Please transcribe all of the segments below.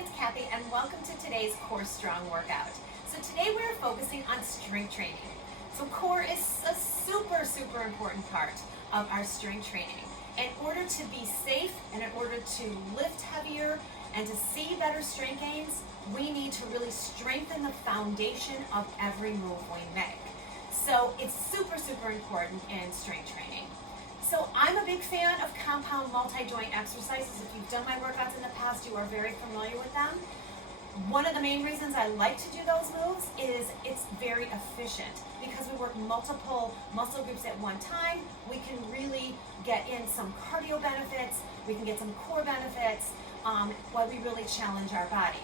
it's Kathy, and welcome to today's Core Strong workout. So today we're focusing on strength training. So core is a super important part of our strength training. In order to be safe and in order to lift heavier and to see better strength gains, we need to really strengthen the foundation of every move we make. So it's super important in strength training. So I'm a big fan of compound multi-joint exercises. If you've done my workouts in the past, you are very familiar with them. One of the main reasons I like to do those moves is it's very efficient because we work multiple muscle groups at one time. We can really get in some cardio benefits, we can get some core benefits while we really challenge our body.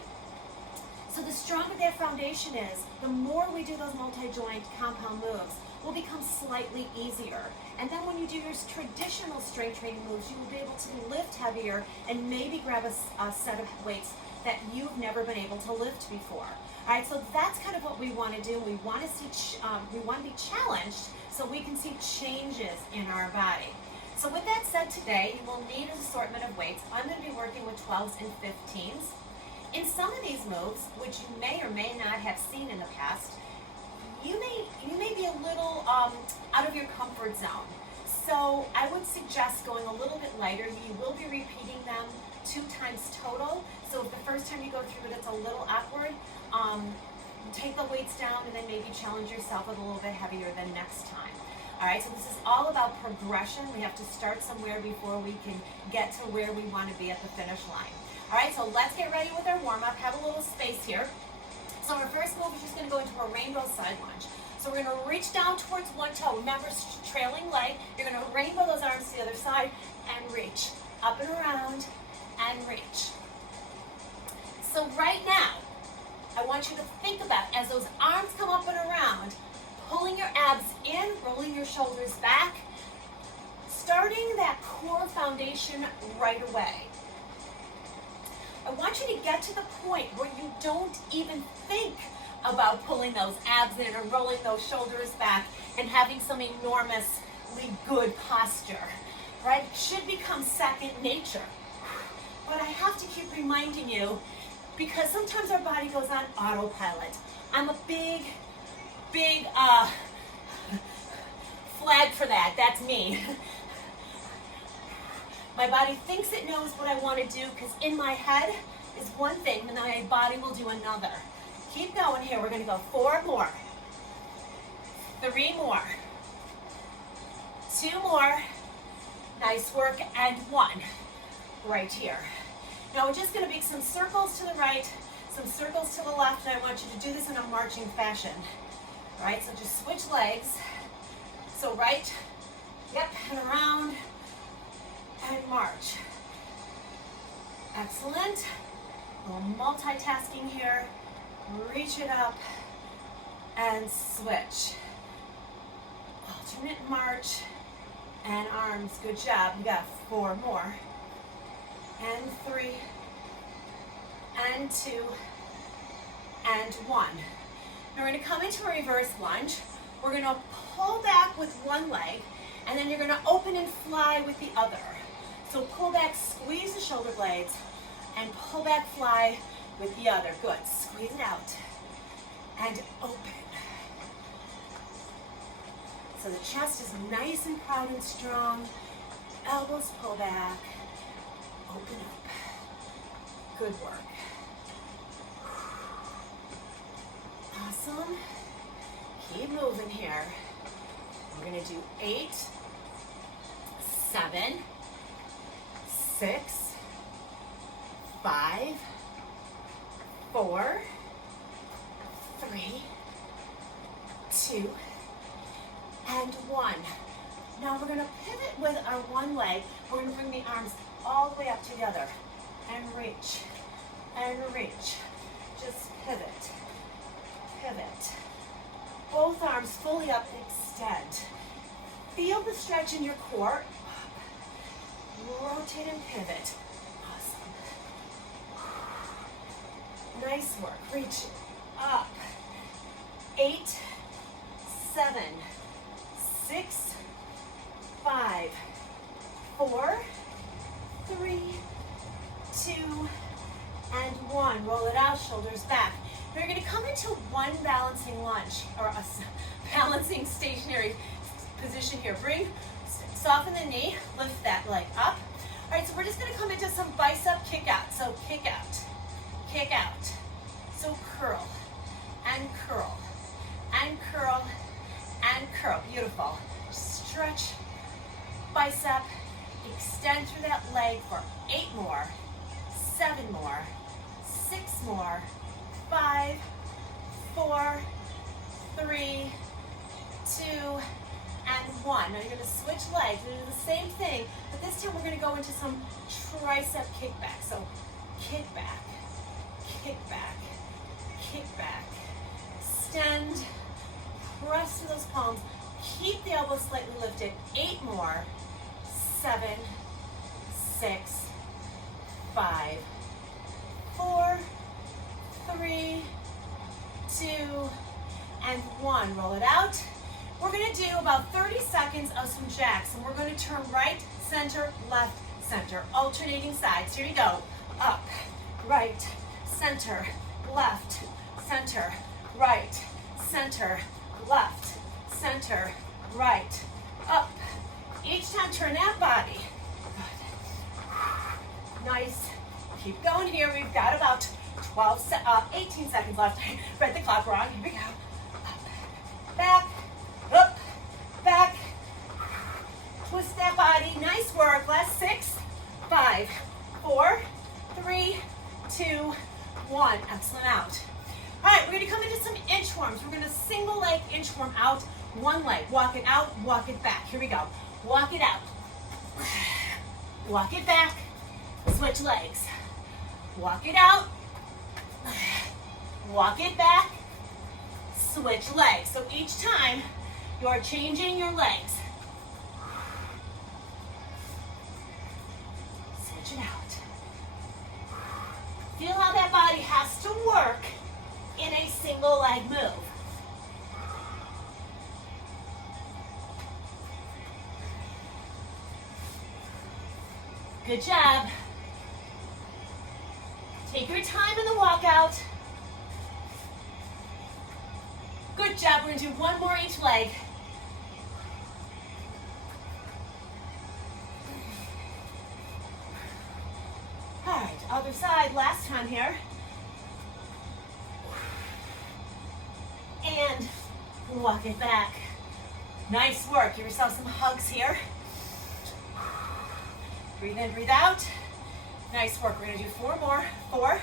So the stronger that foundation is, the more we do those multi-joint compound moves, will become slightly easier. And then when you do your traditional strength training moves, you will be able to lift heavier and maybe grab a set of weights that you've never been able to lift before. All right, so that's kind of what we want to do. We want to see, we want to be challenged so we can see changes in our body. So with that said, today you will need an assortment of weights. I'm going to be working with 12s and 15s. In some of these moves, which you may or may not have seen in the past, you may be a little out of your comfort zone. So I would suggest going a little bit lighter. You will be repeating them 2 times total. So if the first time you go through it, it's a little awkward, take the weights down and then maybe challenge yourself with a little bit heavier than next time. All right, so this is all about progression. We have to start somewhere before we can get to where we want to be at the finish line. All right, so let's get ready with our warm-up. Have a little space here. So our first move is just going to go into a rainbow side lunge. So we're going to reach down towards one toe. Remember, trailing leg. You're going to rainbow those arms to the other side and reach. Up and around and reach. So right now, I want you to think about, as those arms come up and around, pulling your abs in, rolling your shoulders back, starting that core foundation right away. I want you to get to the point where you don't even think about pulling those abs in or rolling those shoulders back and having some enormously good posture, right? It should become second nature. But I have to keep reminding you because sometimes our body goes on autopilot. I'm a big flag for that. That's me. My body thinks it knows what I want to do because in my head is one thing and my body will do another. Keep going here. We're going to go 4 more, 3 more, 2 more. Nice work, and 1 right here. Now we're just going to make some circles to the right, some circles to the left, and I want you to do this in a marching fashion. All right, so just switch legs. So right, yep, and around, and march. Excellent. A little multitasking here. Reach it up and switch. Alternate march and arms. Good job. You got 4 more. And 3 and 2 and 1. Now we're going to come into a reverse lunge. We're going to pull back with one leg, and then you're going to open and fly with the other. So pull back, squeeze the shoulder blades, and pull back, fly with the other. Good. Squeeze it out and open. So the chest is nice and proud and strong. Elbows pull back. Open up. Good work. Awesome. Keep moving here. We're going to do 8, 7, 6, 5, 4, 3, 2, and 1. Now we're going to pivot with our one leg. We're going to bring the arms all the way up together and reach and reach. Just pivot, pivot. Both arms fully up, extend. Feel the stretch in your core. Rotate and pivot. Awesome. Nice work. Reach up. 8, 7, 6, 5, 4, 3, 2, and one. Roll it out, shoulders back. We're going to come into one balancing lunge, or a balancing stationary position here. Soften the knee, lift that leg up. All right, so we're just going to come into some bicep kick out. So kick out, kick out. So curl, and curl, and curl, and curl. Beautiful. Stretch, bicep, extend through that leg for 8 more, 7 more, 6 more, 5, 4, 3, 2, and 1. Now you're going to switch legs. We're going to do the same thing, but this time we're going to go into some tricep kickback. So kick back, kick back, kick back. Extend, press to those palms. Keep the elbows slightly lifted. 8 more, 7, 6, 5, 4, 3, 2, and 1. Roll it out. We're going to do about 30 seconds of some jacks, and we're going to turn right, center, left, center, alternating sides. Here we go. Up, right, center, left, center, right, center, left, center, right, up. Each time, turn that body. Good. Nice. Keep going here. We've got about 18 seconds left. Read the clock wrong. Here we go. Up, back, up, back. Twist that body. Nice work. Last 6, 5, 4, 3, 2, 1. Excellent. Out. All right, we're going to come into some inchworms. We're going to single leg inchworm out. One leg. Walk it out, walk it back. Here we go. Walk it out. Walk it back. Switch legs. Walk it out. Walk it back. Switch legs. So each time you are changing your legs. Switch it out. Feel how that body has to work in a single leg move. Good job. Take your time in the walkout. Good job. We're going to do one more each leg. All right, other side, last time here. And walk it back. Nice work. Give yourself some hugs here. Breathe in, breathe out. Nice work. We're going to do 4 more. 4,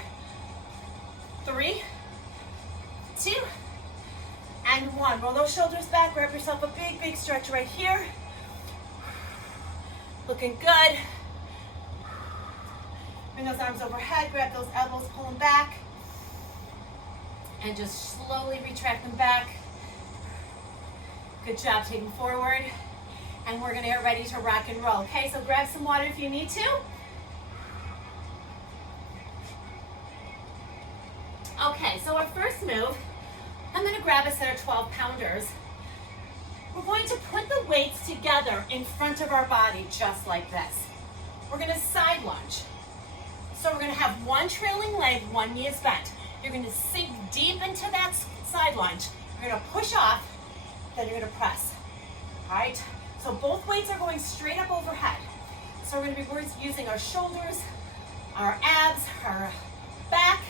3, 2, and 1. Roll those shoulders back. Grab yourself a big, big stretch right here. Looking good. Bring those arms overhead. Grab those elbows, pull them back. And just slowly retract them back. Good job. Taking forward. And we're going to get ready to rock and roll. Okay, so grab some water if you need to. Okay, so our first move, I'm going to grab a set of 12-pounders. We're going to put the weights together in front of our body just like this. We're going to side lunge. So we're going to have one trailing leg, one knee is bent. You're going to sink deep into that side lunge. You're going to push off, then you're going to press. All right? So both weights are going straight up overhead. So we're going to be using our shoulders, our abs, our back,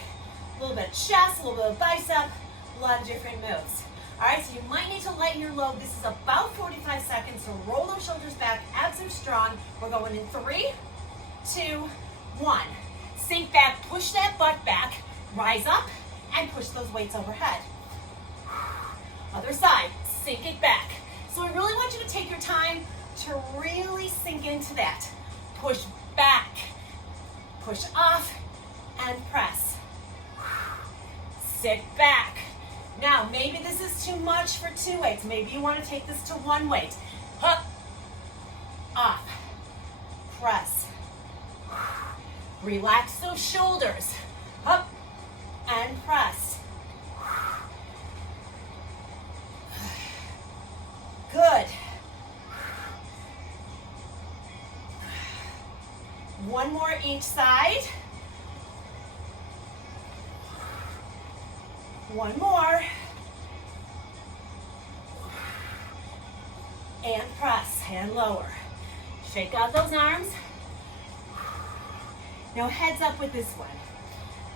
a little bit of chest, a little bit of bicep, a lot of different moves. All right, so you might need to lighten your load. This is about 45 seconds, so roll those shoulders back, abs are strong. We're going in 3, 2, 1. Sink back, push that butt back, rise up, and push those weights overhead. Other side, sink it back. So I really want you to take your time to really sink into that. Push back, push off, and press. Sit back. Now, maybe this is too much for 2 weights. Maybe you want to take this to 1 weight. Up, off, press. Relax those shoulders. Up, and press. Good. 1 more each side. One more. And press, and lower. Shake out those arms. Now heads up with this one.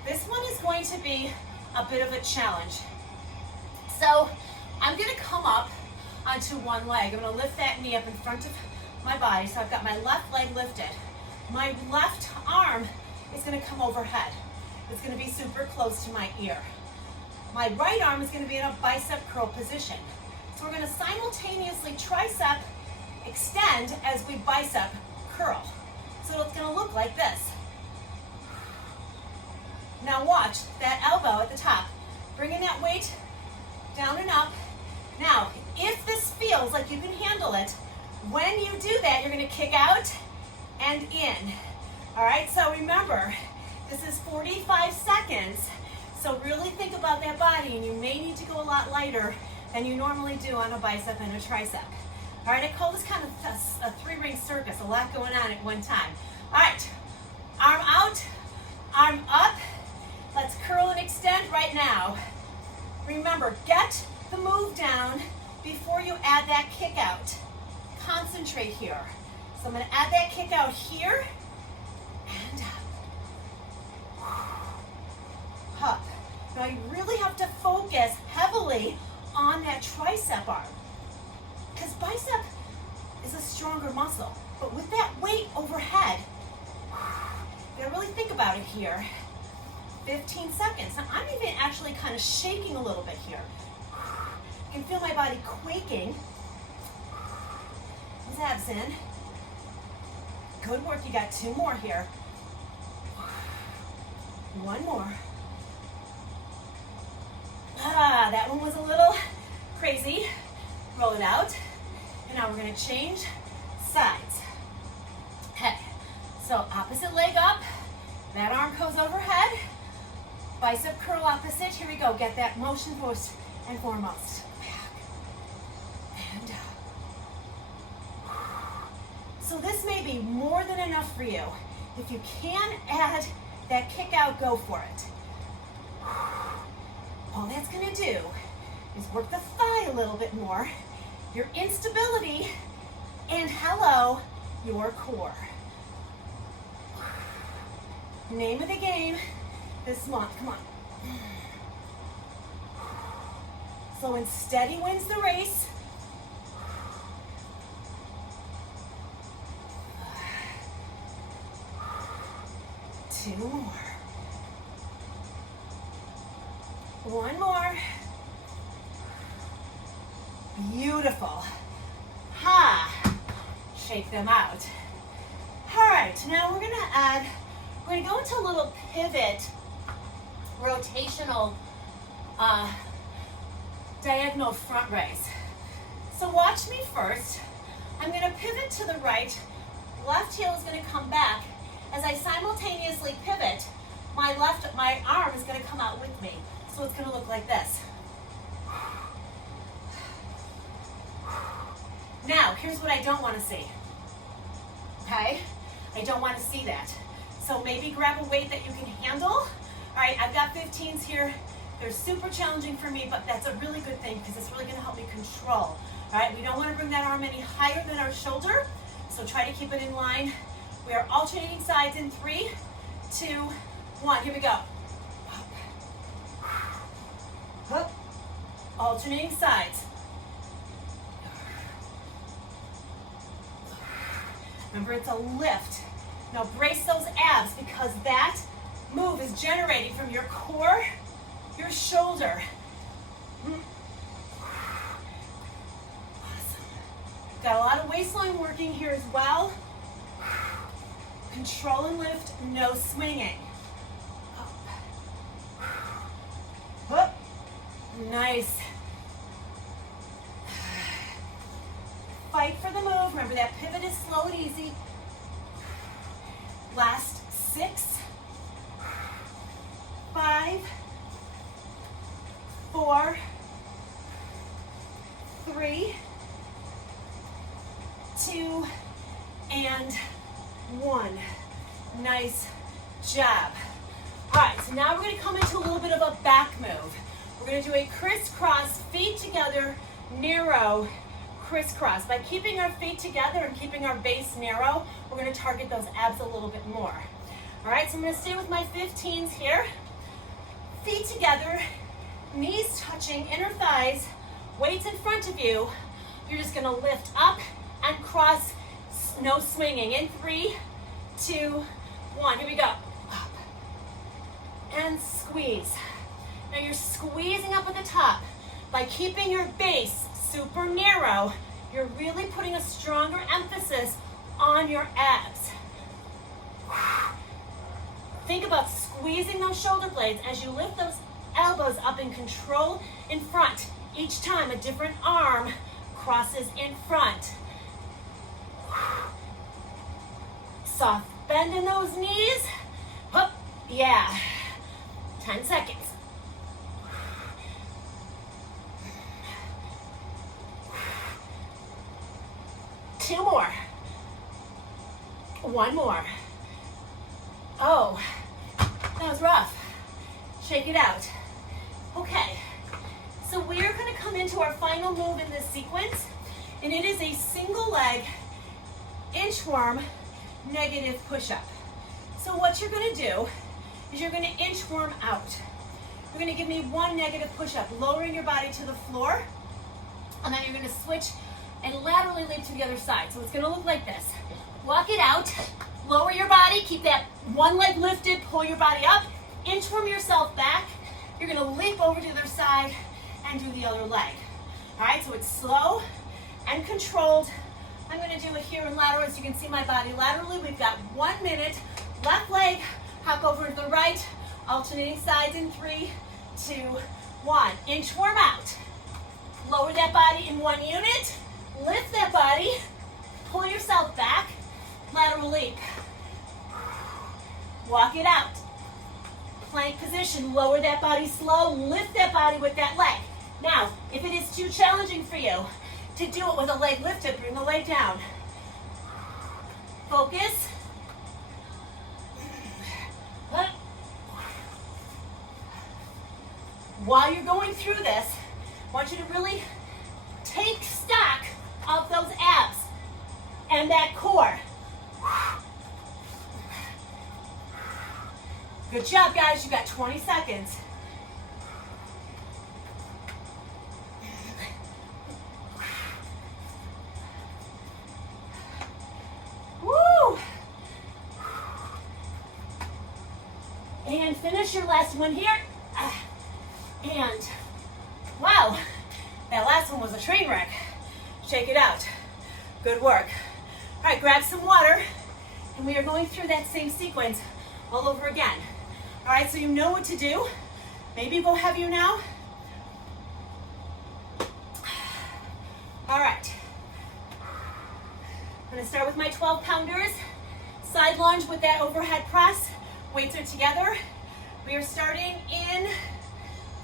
This one is going to be a bit of a challenge. So I'm gonna come up onto one leg. I'm gonna lift that knee up in front of my body. So I've got my left leg lifted. My left arm is gonna come overhead. It's gonna be super close to my ear. My right arm is gonna be in a bicep curl position. So we're gonna simultaneously tricep extend as we bicep curl. So it's gonna look like this. Now watch that elbow at the top, bringing that weight down and up. Now, if this feels like you can handle it, when you do that, you're gonna kick out and in. All right, so remember, this is 45 seconds, so really think about that body, and you may need to go a lot lighter than you normally do on a bicep and a tricep. All right, I call this kind of a three-ring circus, a lot going on at one time. All right, arm out, arm up. Let's curl and extend right now. Remember, get the move down before you add that kick out. Concentrate here. So I'm gonna add that kick out here and up. Now you really have to focus heavily on that tricep arm, because bicep is a stronger muscle, but with that weight overhead, you gotta really think about it here. 15 seconds. Now I'm even actually kind of shaking a little bit here. I can feel my body quaking. Those abs in. Good work, you got two more here. One more. That one was a little crazy. Roll it out. And now we're gonna change sides. Okay, so opposite leg up. That arm goes overhead. Bicep curl opposite. Here we go. Get that motion first and foremost. Back and up. So this may be more than enough for you. If you can add that kick out, go for it. All that's going to do is work the thigh a little bit more, your instability, and hello, your core. Name of the game this month, come on. Slow and steady wins the race. Two more. One more. Beautiful. Ha! Shake them out. All right, now we're gonna go into a little pivot, rotational, diagonal front raise. So watch me first. I'm gonna pivot to the right. Left heel is gonna come back. As I simultaneously pivot, my arm is gonna come out with me. So it's gonna look like this. Now, here's what I don't wanna see. Okay? I don't wanna see that. So maybe grab a weight that you can handle. All right, I've got 15s here. They're super challenging for me, but that's a really good thing because it's really gonna help me control. All right, we don't wanna bring that arm any higher than our shoulder, so try to keep it in line. We are alternating sides in 3, 2, 1. Here we go. Up. Alternating sides. Remember, it's a lift. Now brace those abs because that move is generating from your core, your shoulder. Awesome. Got a lot of waistline working here as well. Control and lift, no swinging. Up. Up. Nice. Fight for the move. Remember, that pivot is slow and easy. Last 6, 5, 4, 3, 2, and 1. Nice job. All right, so now we're going to come into a little bit of a back move. We're We're going to do a crisscross, feet together, narrow crisscross. By keeping our feet together and keeping our base narrow, we're going to target those abs a little bit more. All right, so I'm going to stay with my 15s here. Feet together, knees touching, inner thighs, weights in front of you. You're just going to lift up and cross, no swinging. In 3, 2, 1. Here we go. Up and squeeze. Now you're squeezing up at the top. By keeping your base super narrow, you're really putting a stronger emphasis on your abs. Think about squeezing those shoulder blades as you lift those elbows up in control in front. Each time a different arm crosses in front. Soft bend in those knees. Up, yeah. 10 seconds. Two more. One more. Oh, that was rough. Shake it out. Okay, so we're going to come into our final move in this sequence, and it is a single leg inchworm negative push-up. So what you're going to do is you're going to inchworm out. You're going to give me one negative push-up, lowering your body to the floor, and then you're going to switch and laterally leap to the other side. So it's going to look like this. Walk it out, lower your body, keep that one leg lifted, pull your body up, inchworm yourself back. You're going to leap over to the other side and do the other leg. All right, so it's slow and controlled. I'm going to do it here in lateral so you can see my body laterally. We've got 1 minute. Left leg, hop over to the right, alternating sides in 3, 2, 1. Inchworm out. Lower that body in 1 unit. Lift that body. Pull yourself back. Lateral leap. Walk it out. Plank position. Lower that body slow. Lift that body with that leg. Now, if it is too challenging for you to do it with a leg lifted, bring the leg down. Focus. While you're going through this, I want you to really take stock of those abs and that core. Good job, guys. You got 20 seconds. Woo! And finish your last one here. And wow, that last one was a train wreck. Shake it out. Good work. All right, grab some water, and we are going through that same sequence all over again. All right, so you know what to do. Maybe go heavier now. All right. I'm going to start with my 12-pounders. Side lunge with that overhead press. Weights are together. We are starting in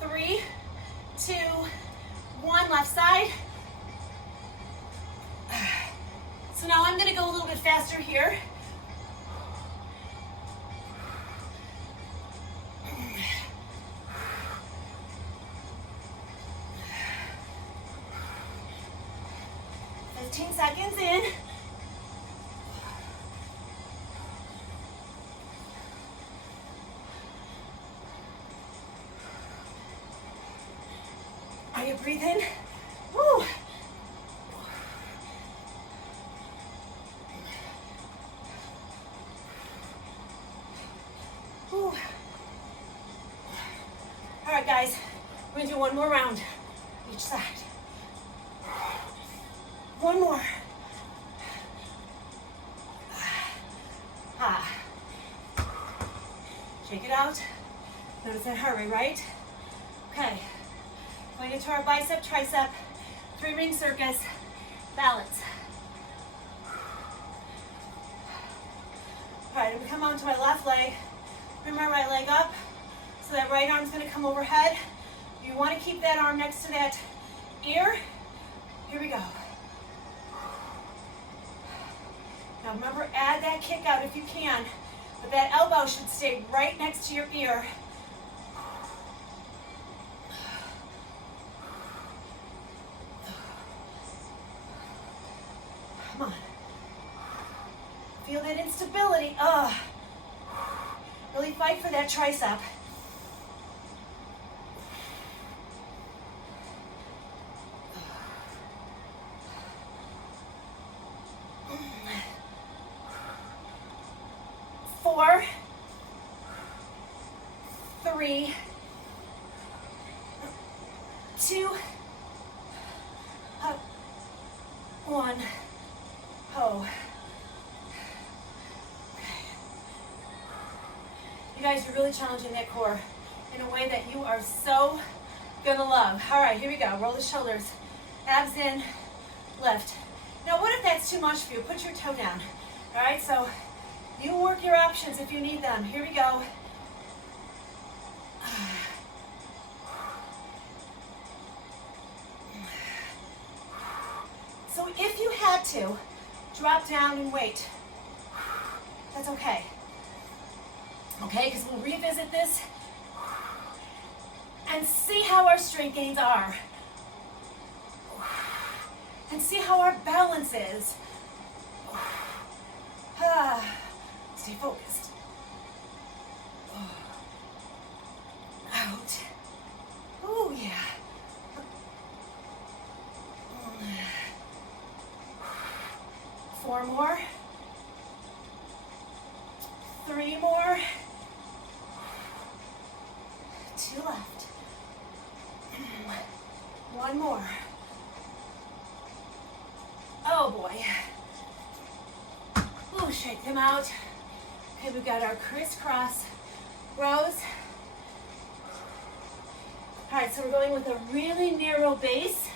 3, 2, 1, left side. So now I'm going to go a little bit faster here. Seconds in. Are you breathing? Woo. Woo. All right, guys, we're gonna do one more round each side. One more. Shake it out. Notice that heart rate, right? Okay. Going into our bicep, tricep, 3-ring circus, balance. All right, I'm gonna come onto my left leg. Bring my right leg up. So that right arm's gonna come overhead. You wanna keep that arm next to that ear. Here we go. Now remember, add that kick out if you can, but that elbow should stay right next to your ear. Come on. Feel that instability. Really fight for that tricep. Four, three, two, one. Oh. You guys are really challenging that core in a way that you are so gonna love. All right, here we go. Roll the shoulders, abs in, lift. Now, what if that's too much for you? Put your toe down. All right, so you work your options if you need them. Here we go. So if you had to drop down and wait, that's okay. Okay, because we'll revisit this and see how our strength gains are. And see how our balance is. Stay focused. Out. Oh, yeah. Four more. Three more. Two left. One more. Oh boy. Ooh, shake them out. Okay, we've got our crisscross rows. All right, so we're going with a really narrow base.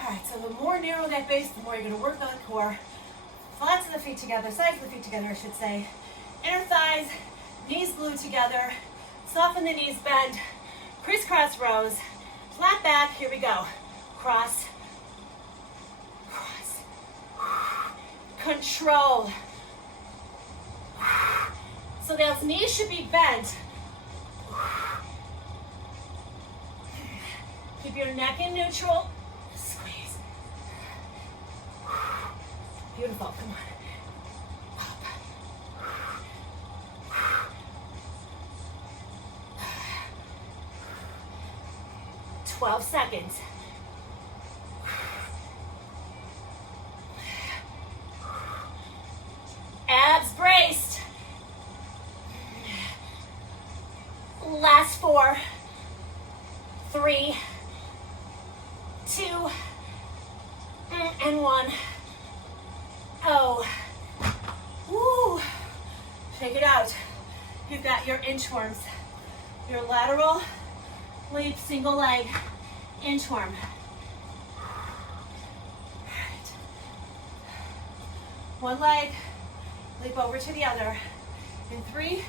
All right, so the more narrow that base, the more you're going to work on the core. Flats of the feet together, sides of the feet together, I should say. Inner thighs, knees glued together. Soften the knees, bend. Crisscross rows. Flat back, here we go. Cross. Cross. Control. So those knees should be bent. Keep your neck in neutral. Squeeze. Beautiful, come on. 12 seconds. Abs braced. Last 4, 3, 2, and 1. Oh. Woo. Shake it out. You've got your inchworms. Your lateral leap, single leg, inchworm. Right. One leg, leap over to the other. In 3,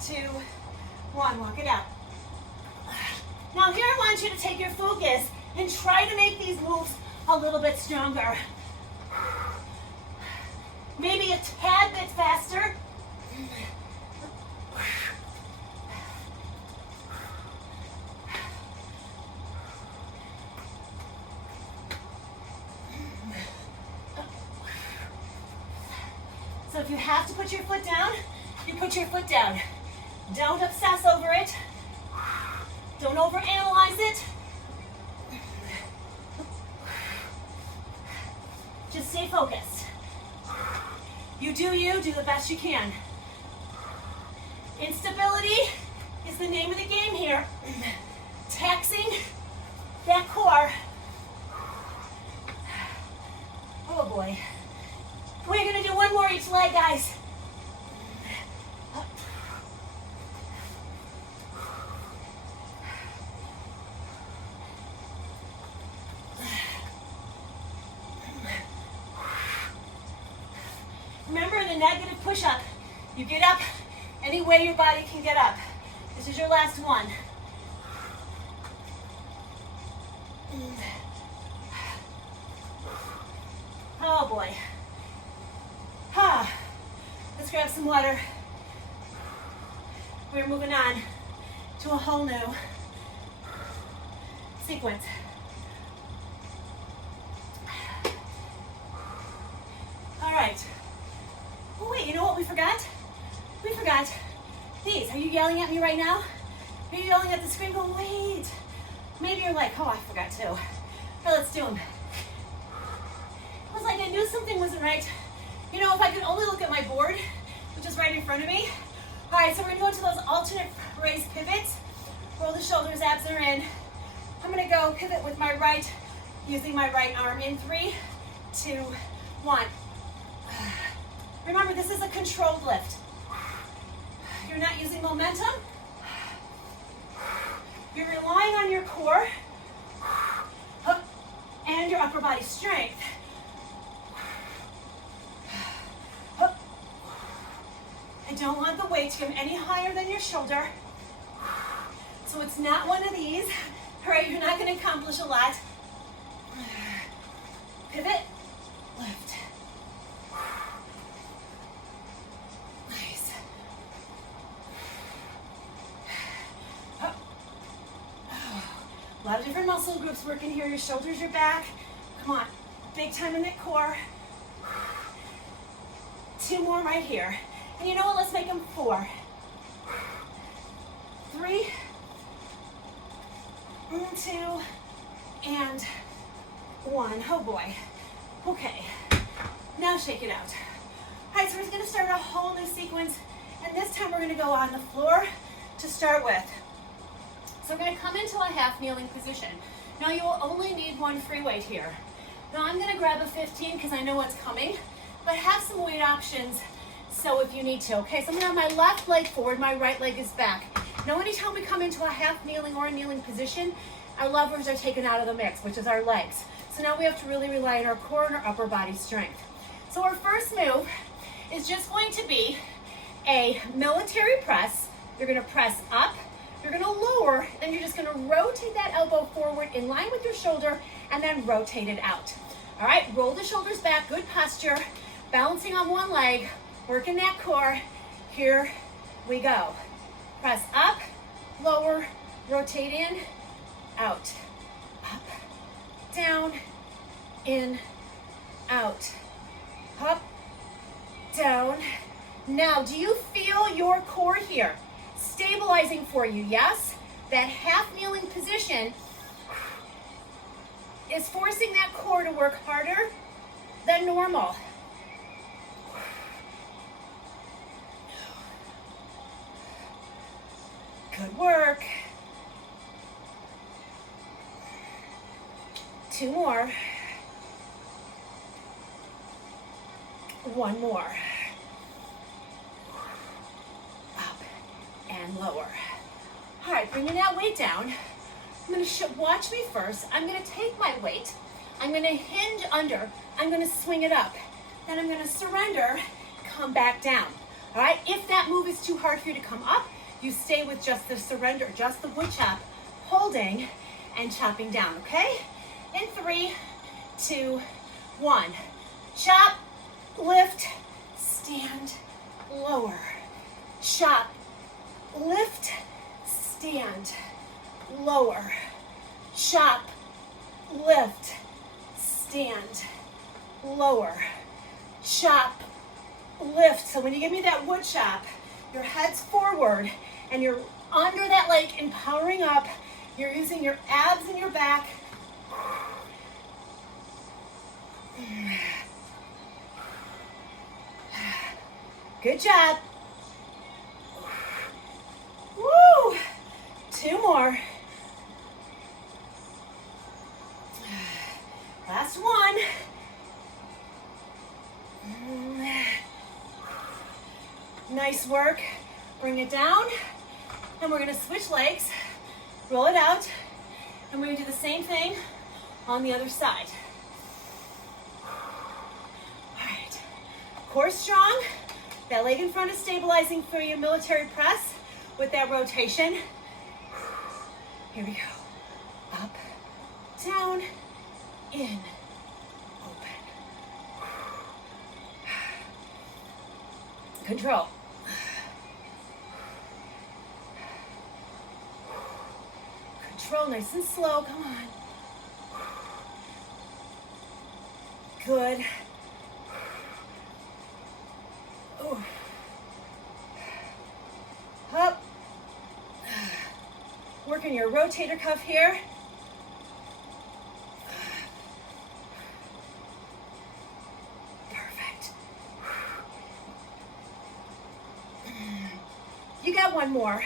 2, 1, walk it out. Now here I want you to take your focus and try to make these moves a little bit stronger. Maybe a tad bit faster. So if you have to put your foot down, you put your foot down. Don't obsess over it. Don't overanalyze it. Just stay focused. You do the best you can. Instability is the name of the game here. Taxing that core. Oh boy. We're gonna do one more each leg, guys. Remember the negative push-up. You get up any way your body can get up. This is your last one. Oh boy. Let's grab some water. We're moving on to a whole new sequence. right. Oh wait, you know what we forgot? We forgot these. Are you yelling at me right now? Are you yelling at the screen going, wait? Maybe you're like, oh, I forgot too. All right, let's do them. It was like I knew something wasn't right. You know, if I could only look at my board, which is right in front of me. All right, so we're gonna go into those alternate raised pivots. Roll the shoulders, abs are in. I'm gonna go pivot with my right, using my right arm in 3, 2, 1. Remember, this is a controlled lift. You're not using momentum. You're relying on your core and your upper body strength. I don't want the weight to come any higher than your shoulder. So it's not one of these. All right, you're not going to accomplish a lot. Pivot, lift. Nice. A lot of different muscle groups working here. Your shoulders, your back. Come on, big time in that core. 2 more right here. And you know what, let's make them 4. 3, 2, and 1. Oh boy. Okay, now shake it out. All right, so we're gonna start a whole new sequence, and this time we're gonna go on the floor to start with. So we're gonna come into a half kneeling position. Now you will only need 1 free weight here. Now I'm gonna grab a 15 because I know what's coming, but have some weight options so if you need to, okay? So I'm gonna have my left leg forward, my right leg is back. Now anytime we come into a half kneeling or a kneeling position, our levers are taken out of the mix, which is our legs. So now we have to really rely on our core and our upper body strength. So our first move is just going to be a military press. You're gonna press up, you're gonna lower, then you're just gonna rotate that elbow forward in line with your shoulder and then rotate it out. All right, roll the shoulders back, good posture, balancing on one leg, working that core. Here we go. Press up, lower, rotate in, out, up, down, in, out, up, down. Now, do you feel your core here stabilizing for you? Yes? That half kneeling position is forcing that core to work harder than normal. Good work. 2 more. 1 more. Up and lower. All right, bringing that weight down. I'm going to watch me first. I'm going to take my weight. I'm going to hinge under. I'm going to swing it up. Then I'm going to surrender, come back down. All right, if that move is too hard for you to come up, you stay with just the surrender, just the wood chop, holding and chopping down, okay? In 3, 2, 1. Chop, lift, stand, lower. Chop, lift, stand, lower. Chop, lift, stand, lower. Chop, lift. So when you give me that wood chop, your head's forward and you're under that leg and powering up. You're using your abs and your back. Good job. Woo! 2 more. Last one. Nice work. Bring it down. And we're going to switch legs. Roll it out. And we're going to do the same thing on the other side. All right. Core strong. That leg in front is stabilizing for your military press with that rotation. Here we go. Up, down, in, open. Control. Control, nice and slow, come on. Good. Ooh. Up. Working your rotator cuff here. Perfect. You got one more.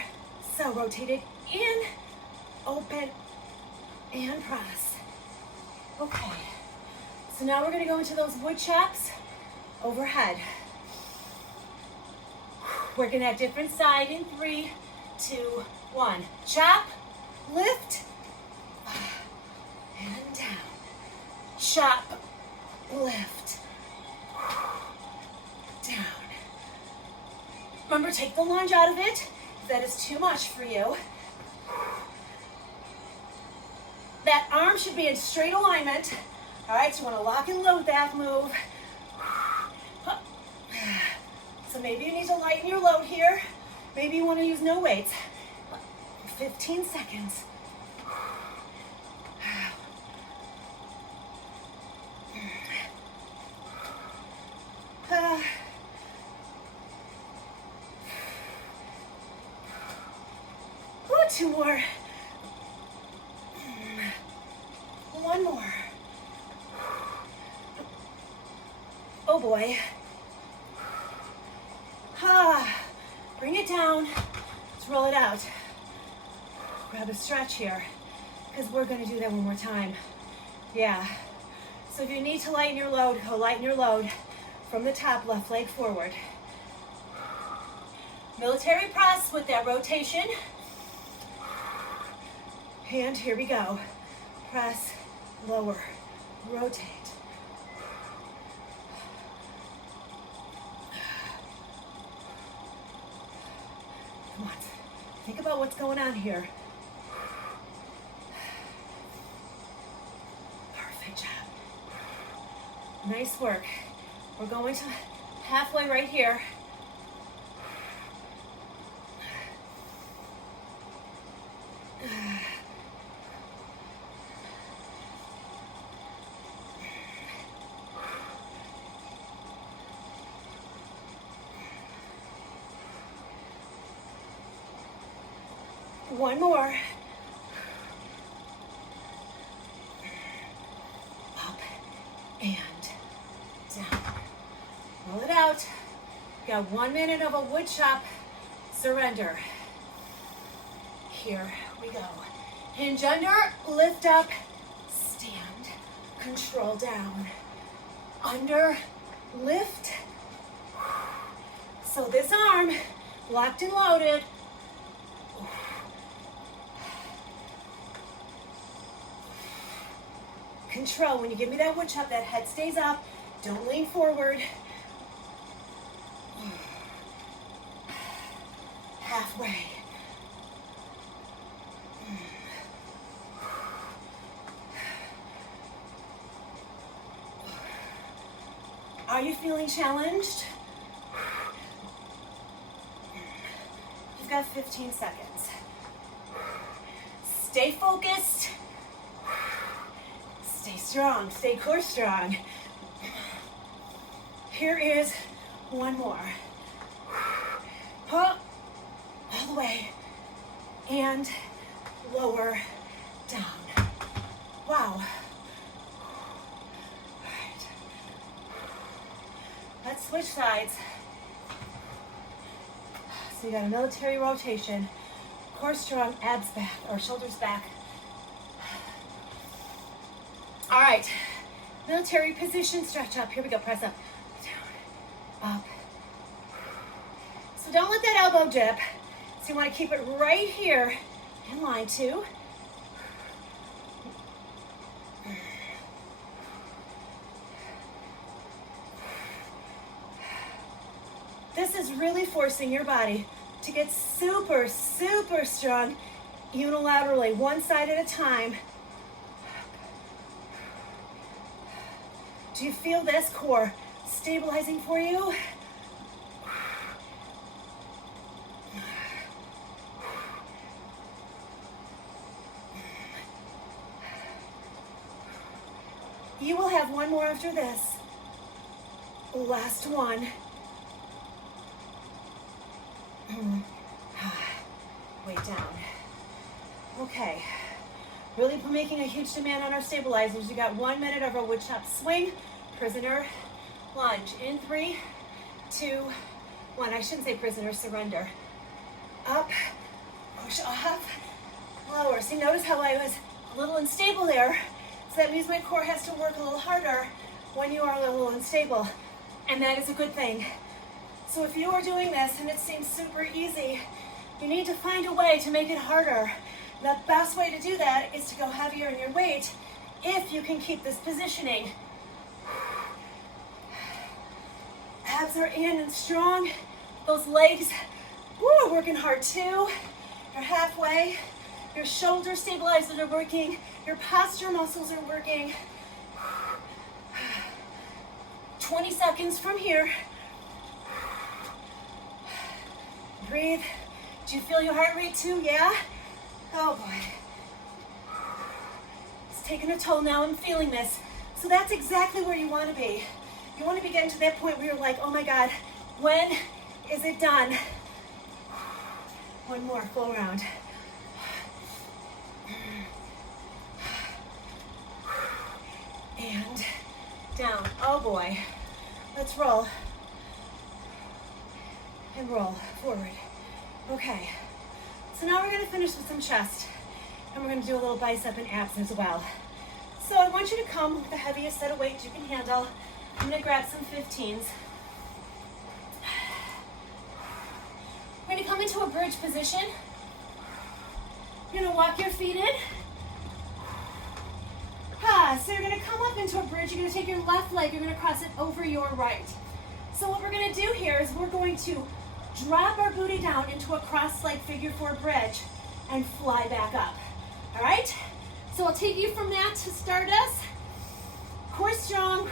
So rotate it in, open, and press. Okay. So now we're going to go into those wood chops overhead. Working at different side in 3, 2, 1. Chop, lift, and down. Chop, lift, down. Remember, take the lunge out of it if that is too much for you. That arm should be in straight alignment. All right, so you want to lock and load that move. So maybe you need to lighten your load here. Maybe you want to use no weights. 15 seconds. Two more. One more. Oh boy. Bring it down. Let's roll it out. Grab a stretch here, because we're going to do that one more time. Yeah. So if you need to lighten your load, go lighten your load from the top, left leg forward. Military press with that rotation. And here we go. Press, lower, rotate. Come on, think about what's going on here. Perfect job. Nice work. We're going to halfway right here. One more. Up and down. Roll it out. Got 1 minute of a wood chop. Surrender. Here we go. Hinge under, lift up, stand, control down. Under, lift. So this arm, locked and loaded. Control. When you give me that wood chop, that head stays up. Don't lean forward. Halfway. Are you feeling challenged? You've got 15 seconds. Stay focused. Stay strong. Stay core strong. Here is one more. Up, all the way, and lower down. Wow. Let's switch sides. So you got a military rotation, core strong, abs back, or shoulders back. All right, military position, stretch up. Here we go, press up, down, up. So don't let that elbow dip. So you want to keep it right here in line, 2. This is really forcing your body to get super, super strong unilaterally, one side at a time. Do you feel this core stabilizing for you? You will have one more after this. Last one. Weight down. Okay. Really making a huge demand on our stabilizers. You got 1 minute of our wood chop swing, prisoner, lunge. In 3, 2, 1. I shouldn't say prisoner, surrender. Up, push off, lower. See, notice how I was a little unstable there. So that means my core has to work a little harder when you are a little unstable. And that is a good thing. So if you are doing this and it seems super easy, you need to find a way to make it harder. The best way to do that is to go heavier in your weight if you can keep this positioning. Abs are in and strong. Those legs, woo, working hard too. You're halfway. Your shoulder stabilizers are working. Your posture muscles are working. 20 seconds from here. Breathe. Do you feel your heart rate too? Yeah? Oh boy. It's taking a toll now. I'm feeling this. So that's exactly where you want to be. You want to be getting to that point where you're like, oh my God, when is it done? One more, full round. And down. Oh boy. Let's roll. And roll forward. Okay. So now we're going to finish with some chest. And we're going to do a little bicep and abs as well. So I want you to come with the heaviest set of weights you can handle. I'm going to grab some 15s. We're going to come into a bridge position. You're going to walk your feet in. So you're going to come up into a bridge. You're going to take your left leg. You're going to cross it over your right. So what we're going to do here is we're going to drop our booty down into a cross-leg figure 4 bridge and fly back up. All right? So I'll take you from that to start us. Core strong.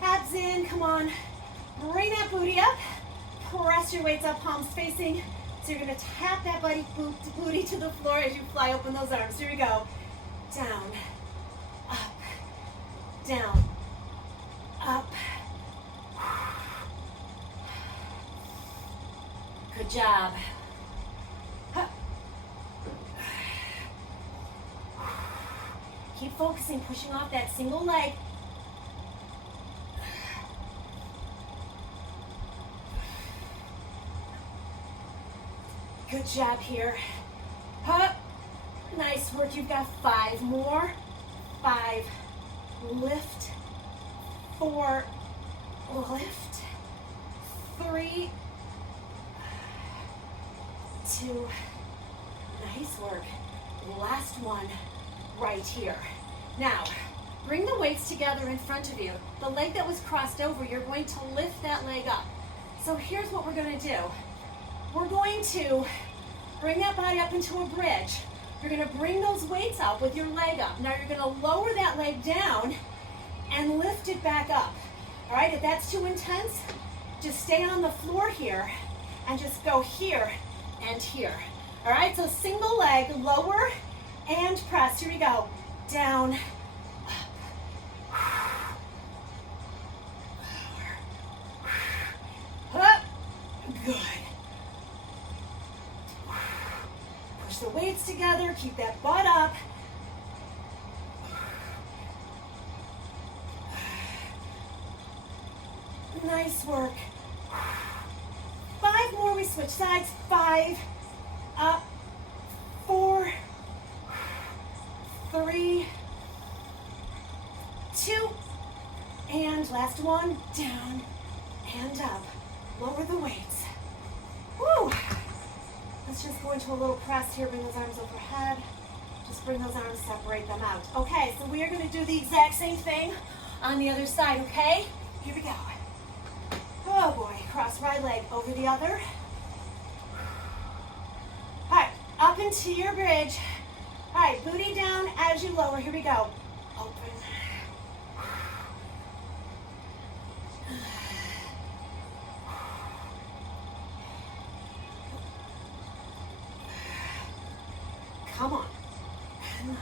Abs in. Come on. Bring that booty up. Press your weights up, palms facing. So you're going to tap that booty to the floor as you fly open those arms. Here we go. Down. Up. Down. Up. Good job. Keep focusing, pushing off that single leg. Good job here. Nice work. You've got 5 more. 5. Lift. 4. Lift. 3. 2. Nice work. Last one right here. Now, bring the weights together in front of you. The leg that was crossed over, you're going to lift that leg up. So here's what we're going to do. We're going to bring that body up into a bridge. You're going to bring those weights up with your leg up. Now you're going to lower that leg down and lift it back up. All right, if that's too intense, just stay on the floor here and just go here and here. All right, so single leg, lower and press. Here we go. Down, up, good. Push the weights together, keep that butt up. Nice work. 5 more, we switch sides. 5, up, 4, 3, 2, and last one, down and up. Lower the weights. Woo! Let's just go into a little press here. Bring those arms overhead. Just bring those arms, separate them out. Okay, so we are going to do the exact same thing on the other side, okay? Here we go. Oh boy, cross right leg over the other. All right, up into your bridge. All right, booty down as you lower. Here we go. Open. Come on. And up.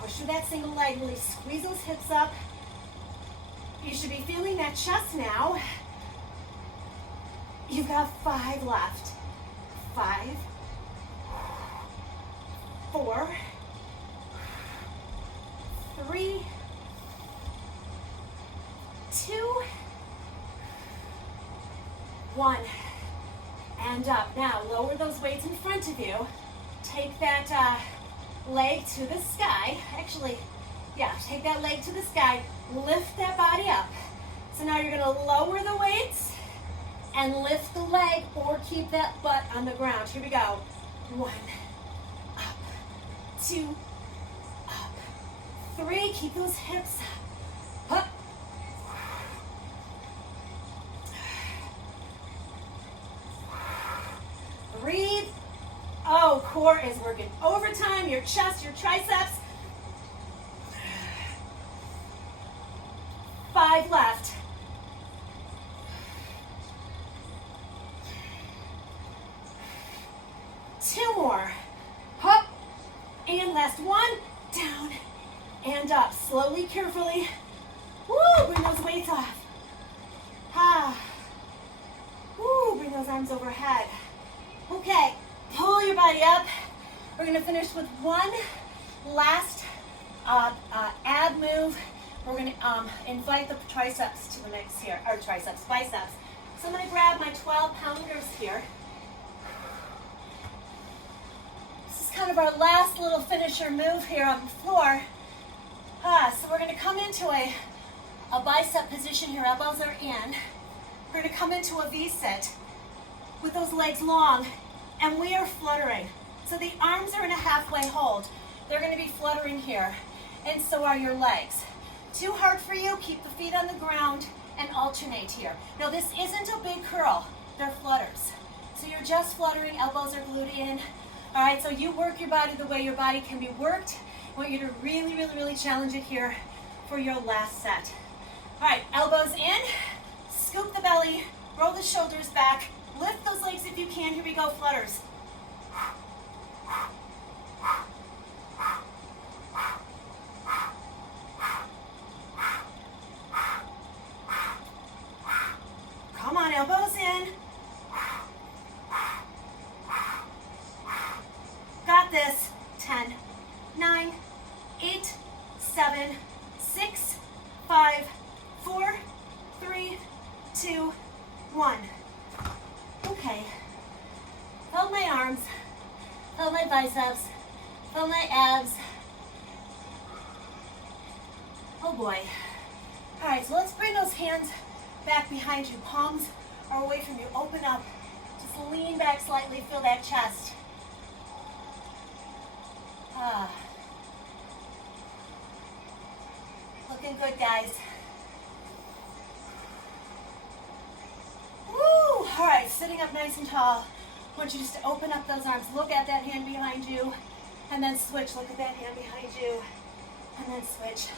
Push through that single leg. Really squeeze those hips up. You should be feeling that chest now. You've got 5 left. 5, 4, 3, 2, 1. And up. Now, lower those weights in front of you. Take that leg to the sky. Actually, yeah, take that leg to the sky. Lift that body up. So now you're going to lower the weights and lift the leg or keep that butt on the ground. Here we go. 1, up, 2, up, 3. Keep those hips up. Up. Breathe. Oh, core is working overtime. Your chest, your triceps. 5 left. 2 more. Up. And last 1. Down and up. Slowly, carefully. Woo, bring those weights off. Ah. Woo, bring those arms overhead. Okay, pull your body up. We're gonna finish with one last ab move. We're gonna invite the triceps to the mix here, or biceps. So I'm gonna grab my 12-pounders here. This is kind of our last little finisher move here on the floor. So we're gonna come into a bicep position here, elbows are in. We're gonna come into a V-sit with those legs long, and we are fluttering. So the arms are in a halfway hold. They're gonna be fluttering here, and so are your legs. Too hard for you, keep the feet on the ground and alternate here. Now this isn't a big curl, they're flutters. So you're just fluttering, elbows are glued in. All right, so you work your body the way your body can be worked. I want you to really, really, really challenge it here for your last set. All right, elbows in, scoop the belly, roll the shoulders back, lift those legs if you can. Here we go, flutters. Come on, elbows in. Got this. 10, 9, 8, 7, 6, 5, 4, 3, 2, 1. Okay. Felt my arms, felt my biceps, felt my abs. Oh boy. All right, so let's bring those hands back behind you. Palms are away from you. Open up. Just lean back slightly. Feel that chest. Looking good, guys. Woo! All right, sitting up nice and tall. I want you just to open up those arms. Look at that hand behind you, and then switch. Look at that hand behind you, and then switch.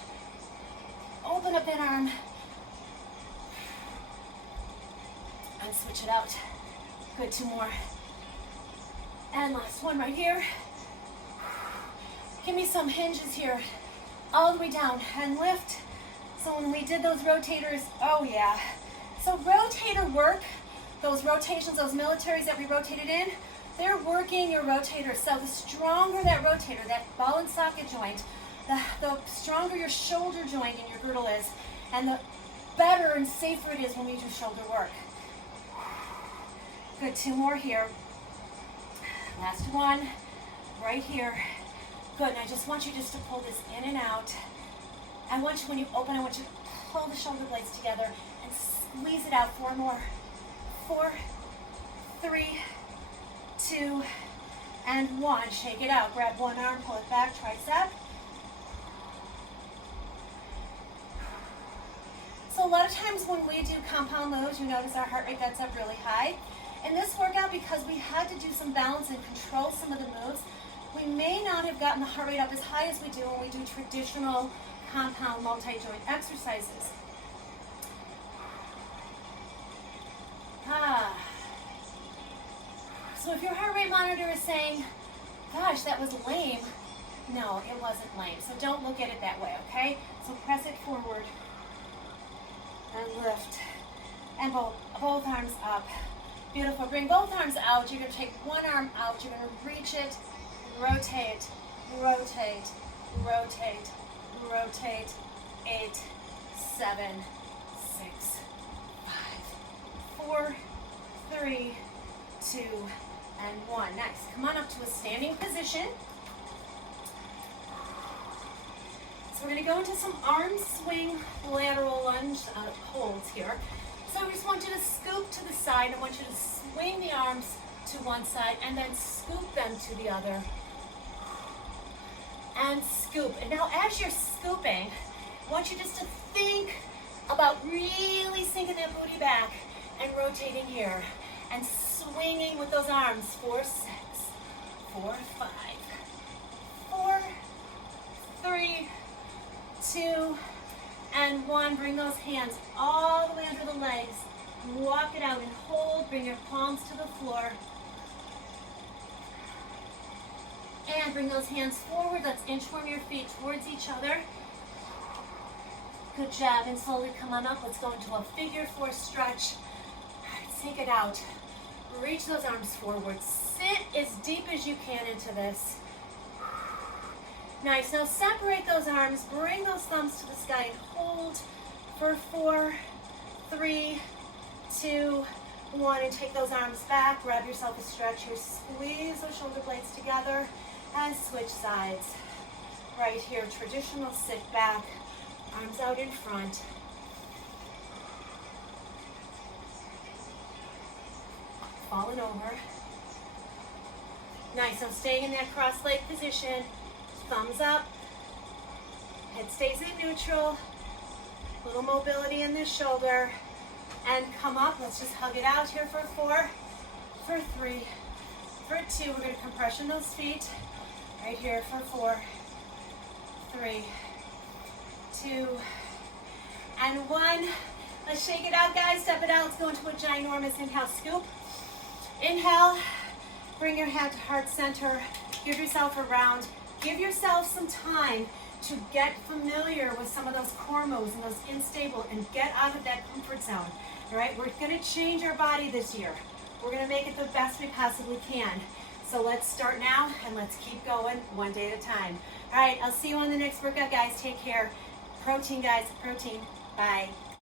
Open up that arm, and switch it out. Good, 2 more. And last one right here. Give me some hinges here, all the way down, and lift. So when we did those rotators, oh yeah. So rotator work, those rotations, those militaries that we rotated in, they're working your rotators. So the stronger that rotator, that ball and socket joint, the stronger your shoulder joint and your girdle is, and the better and safer it is when we do shoulder work. Good, 2 more here. Last one, right here. Good, and I just want you just to pull this in and out. I want you, when you open, I want you to pull the shoulder blades together and squeeze it out. 4 more. 4, 3, 2, and 1. Shake it out. Grab one arm, pull it back, tricep. So a lot of times when we do compound moves, you notice our heart rate gets up really high. In this workout, because we had to do some balance and control some of the moves, we may not have gotten the heart rate up as high as we do when we do traditional compound multi-joint exercises. So if your heart rate monitor is saying, gosh, that was lame, no, it wasn't lame. So don't look at it that way, okay? So press it forward. and lift. And both arms up. Beautiful. Bring both arms out. You're going to take one arm out. You're going to reach it, rotate, rotate, rotate, rotate. 8, 7, 6, 5, 4, 3, 2, and 1. Nice. Come on up to a standing position. So we're going to go into some arm swing lateral lunge holds here. So we just want you to scoop to the side. I want you to swing the arms to one side and then scoop them to the other. And scoop. And now as you're scooping, I want you just to think about really sinking that booty back and rotating here and swinging with those arms. 4, 6, 4, 5, 4, 3, 2, and 1. Bring those hands all the way under the legs. Walk it out and hold. Bring your palms to the floor. And bring those hands forward. Let's inchworm your feet towards each other. Good job. And slowly come on up. Let's go into a figure 4 stretch. All right, take it out. Reach those arms forward. Sit as deep as you can into this. Nice. Now separate those arms. Bring those thumbs to the sky and hold for 4, 3, 2, 1. And take those arms back. Grab yourself a stretch here. Squeeze those shoulder blades together and switch sides. Right here, traditional sit back. Arms out in front. Falling over. Nice. I'm staying in that cross leg position. Thumbs up. Head stays in neutral. Little mobility in this shoulder. And come up. Let's just hug it out here for 4, for 3, for 2. We're going to compression those feet. Right here for 4, 3, 2, and 1. Let's shake it out, guys. Step it out. Let's go into a ginormous inhale scoop. Inhale. Bring your head to heart center. Give yourself a round. Give yourself some time to get familiar with some of those core moves and those unstable and get out of that comfort zone. All right, we're going to change our body this year. We're going to make it the best we possibly can. So let's start now and let's keep going one day at a time. All right, I'll see you on the next workout, guys. Take care. Protein, guys. Protein. Bye.